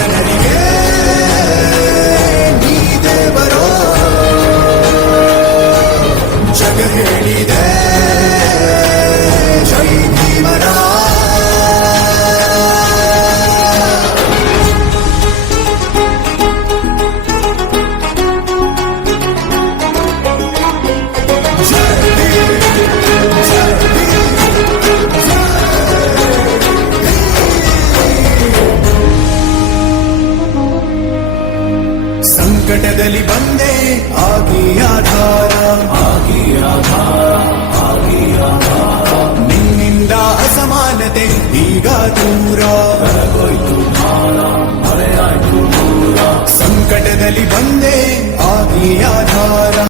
gonna ಸಂಕಟದಲ್ಲಿ ಬಂದೆ ಆಗಿ ಆಧಾರ ಆಗಿ ಆಧಾರ ಆಗಿ ಆಧಾರ. ನಿನ್ನಿಂದ ಅಸಮಾನತೆ ಈಗ ದೂರ. ಹೋಯ್ತು ಭಾರ